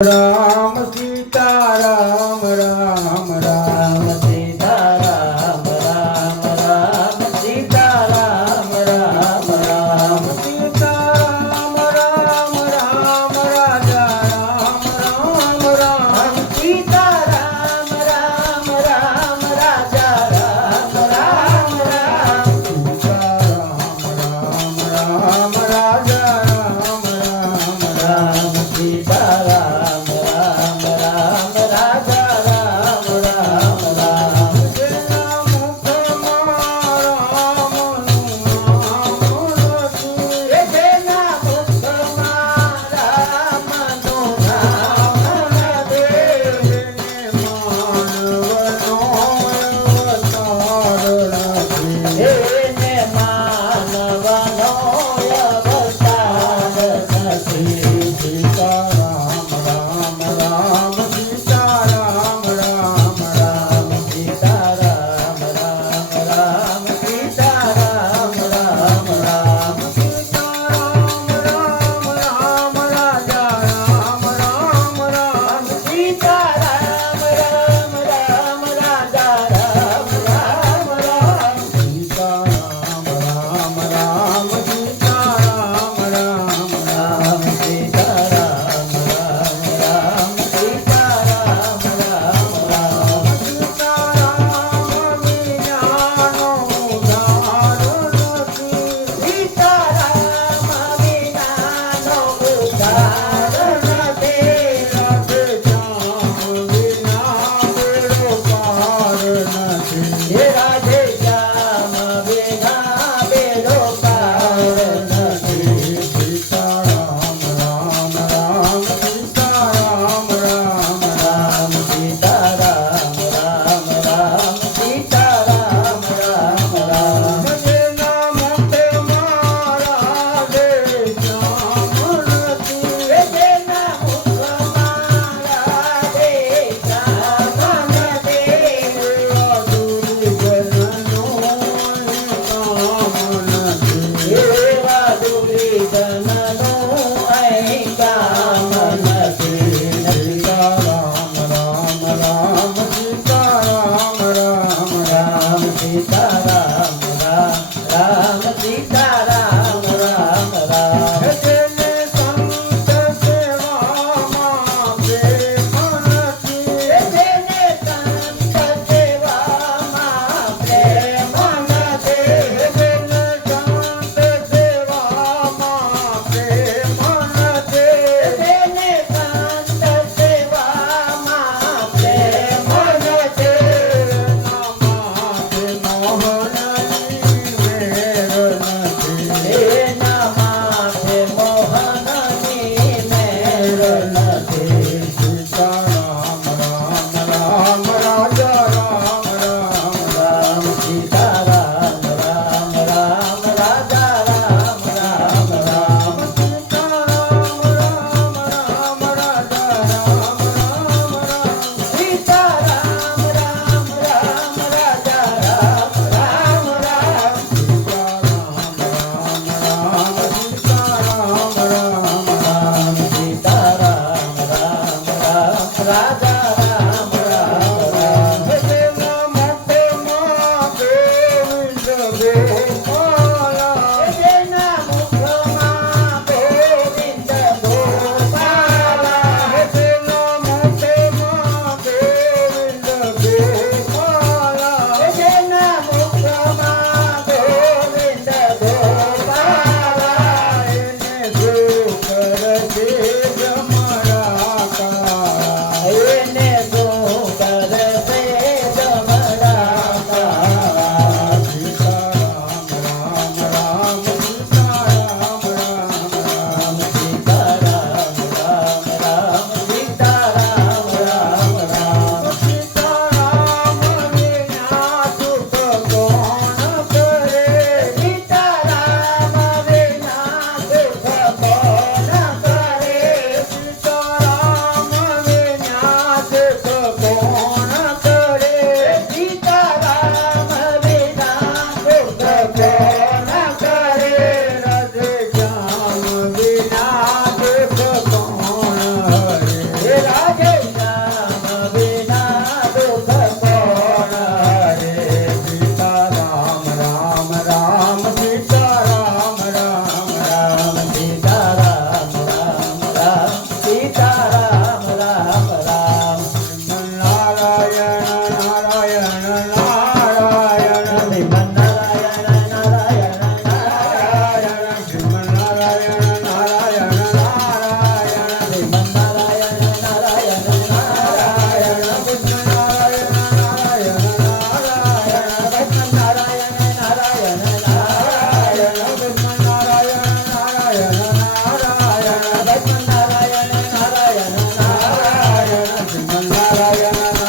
राम सीता राम राम राम सीता राम राम राम सीता राम राम राम सीता राम राम राम राजा राम राम राम सीता राम राम राम राजा राम राम राम सीता राम राम राम राजा राम राम राम सीता राम राम राम राजा સીતારામ રામ રામ નારાયણ નારાયણ નારાયણ શ્રીમન નારાયણ નારાયણ નારાયણ શ્રીમન નારાયણ નારાયણ નારાયણ શ્રીમન નારાયણ નારાયણ નારાયણ કૃષ્ણ નારાયણ નારાયણ નારાયણ કૃષ્ણ નારાયણ નારાયણ નારાયણ કૃષ્ણ નારાયણ નારાયણ નારાયણ કૃષ્ણ નારાયણ નારાયણ નારાયણ શ્રીમન નારાયણ નારાયણ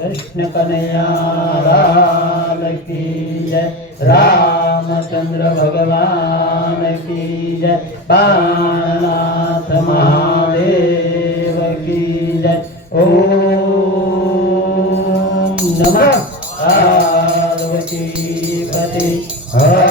कृष्ण कन्हैया लाल की जय रामचंद्र भगवान की जय बाणनाथ महादेव की जय ओम नमः पार्वती पति हर